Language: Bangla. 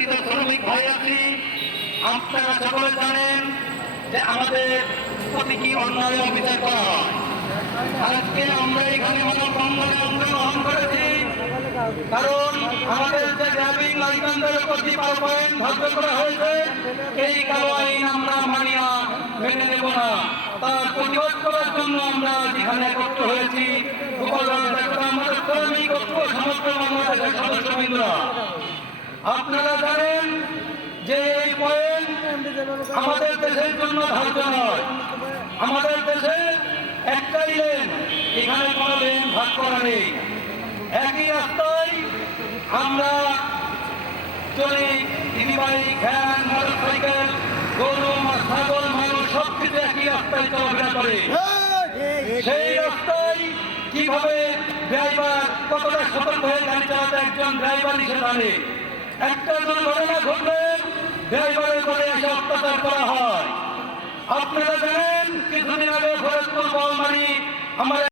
নির্যাতিত শ্রমিক ভাই আছি। আপনারা সকলে জানেন যে আমাদের প্রতি কি অন্যায় অবিচার করা হয়। আজকে আমরা এখানে মানববন্ধনে অংশগ্রহণ করেছি, কারণ আমাদের যে ড্রাইভিং লাইসেন্সের উপর যে পয়েন্ট ধার্য করা হয়েছে, এই কালো আইন আমরা মেনে নেব না। তার প্রতিবাদ করার জন্য আমরা যেখানে একত্র হয়েছি, আমাদের শ্রমিক ঐক্য সমস্ত বাংলাদেশের সদস্যবৃন্দরা, আপনারা জানেন যে এই পয়েন্ট আমাদের দেশের জন্য ধার্য নয়। আমাদের দেশে একটাই লেন, এখানে কোনো লেন ভাগ করা নেই। একই রাস্তায় আমরা চলি, দিদিবাড়ি, ভ্যান, মোটরসাইকেল, গরু, ছাগল, মানুষ সবকিছু একই রাস্তায় চলাফেরা করে। সেই রাস্তায় কিভাবে ড্রাইভার কতটা সতর্ক হয়ে গাড়ি চালাতে একজন ড্রাইভার হিসেবে জানে। একটা দুর্ঘটনা ঘটলে ড্রাইভারের করে এসে অত্যাচার করা হয়। আপনারা জানেন কিছুদিন আগে ফরিদপুর বলমারি আমার